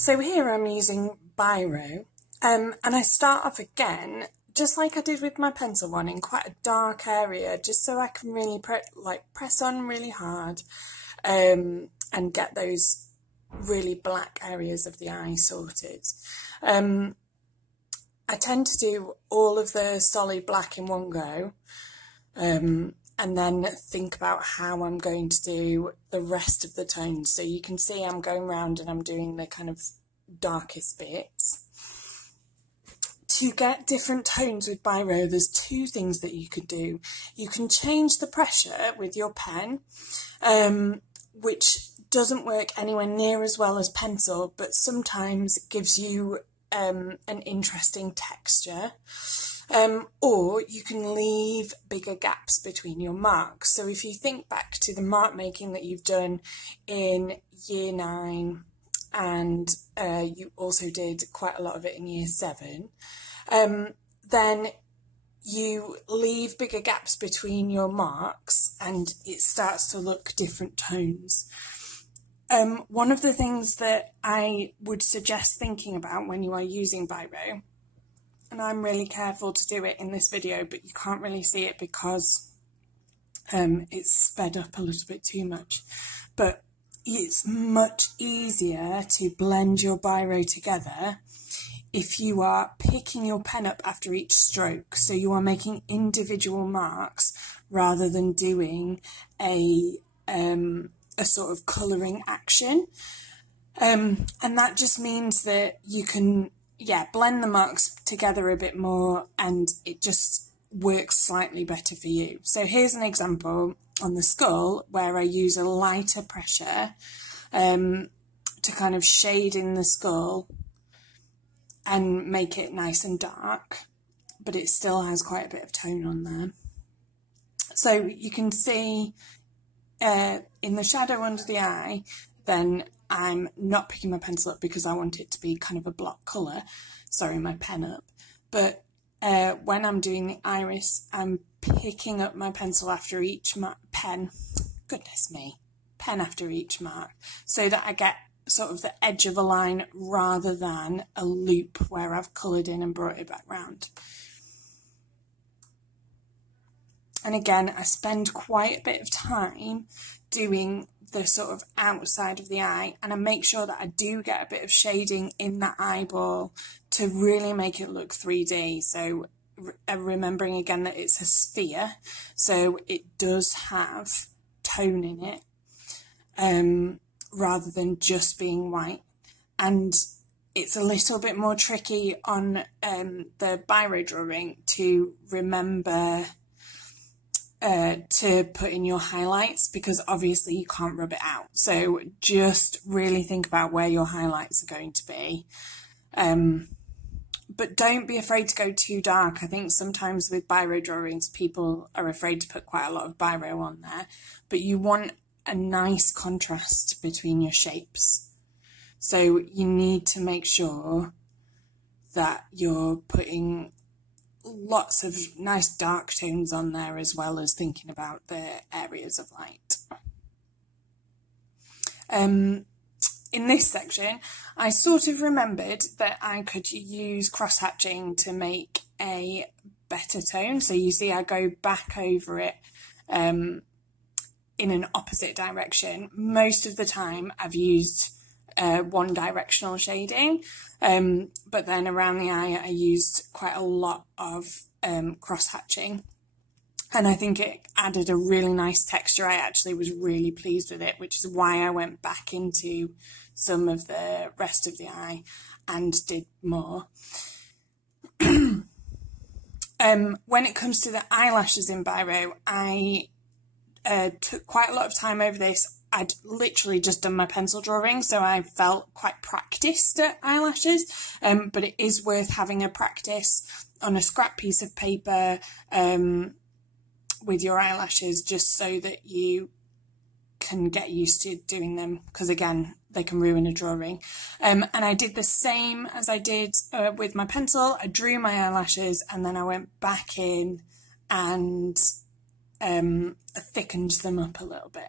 So here I'm using biro, and I start off again, just like I did with my pencil one, in quite a dark area, just so I can really press on really hard, and get those really black areas of the eye sorted. I tend to do all of the solid black in one go, and then think about how I'm going to do the rest of the tones. So you can see I'm going round and I'm doing the kind of darkest bits. To get different tones with biro, there's two things that you could do. You can change the pressure with your pen, which doesn't work anywhere near as well as pencil, but sometimes it gives you an interesting texture. Or you can leave bigger gaps between your marks. So if you think back to the mark making that you've done in year 9, and you also did quite a lot of it in year 7, then you leave bigger gaps between your marks and it starts to look different tones. One of the things that I would suggest thinking about when you are using biro, and I'm really careful to do it in this video, but you can't really see it because it's sped up a little bit too much, but it's much easier to blend your biro together if you are picking your pen up after each stroke. So you are making individual marks rather than doing a sort of colouring action. And that just means that you can, blend the marks together a bit more and it just works slightly better for you. So here's an example on the skull where I use a lighter pressure to kind of shade in the skull and make it nice and dark, but it still has quite a bit of tone on there. So you can see in the shadow under the eye, then I'm not picking my pencil up because I want it to be kind of a block colour, my pen up, but when I'm doing the iris, I'm picking up my pencil after each pen after each mark, so that I get sort of the edge of a line rather than a loop where I've coloured in and brought it back round. And again, I spend quite a bit of time doing the sort of outside of the eye, and I make sure that I do get a bit of shading in that eyeball to really make it look 3D. So remembering again that it's a sphere, so it does have tone in it, rather than just being white. And it's a little bit more tricky on the biro drawing to remember to put in your highlights, because obviously you can't rub it out. So just really think about where your highlights are going to be. But don't be afraid to go too dark. I think sometimes with biro drawings, people are afraid to put quite a lot of biro on there, but you want a nice contrast between your shapes. So you need to make sure that you're putting lots of nice dark tones on there, as well as thinking about the areas of light. In this section, I sort of remembered that I could use cross-hatching to make a better tone. So you see I go back over it in an opposite direction. Most of the time I've used one directional shading, but then around the eye I used quite a lot of cross-hatching, and I think it added a really nice texture. I actually was really pleased with it, which is why I went back into some of the rest of the eye and did more. When it comes to the eyelashes in biro, I took quite a lot of time over this. I'd literally just done my pencil drawing, so I felt quite practiced at eyelashes, but it is worth having a practice on a scrap piece of paper with your eyelashes, just so that you can get used to doing them, because again, they can ruin a drawing. And I did the same as I did with my pencil. I drew my eyelashes and then I went back in and thickened them up a little bit.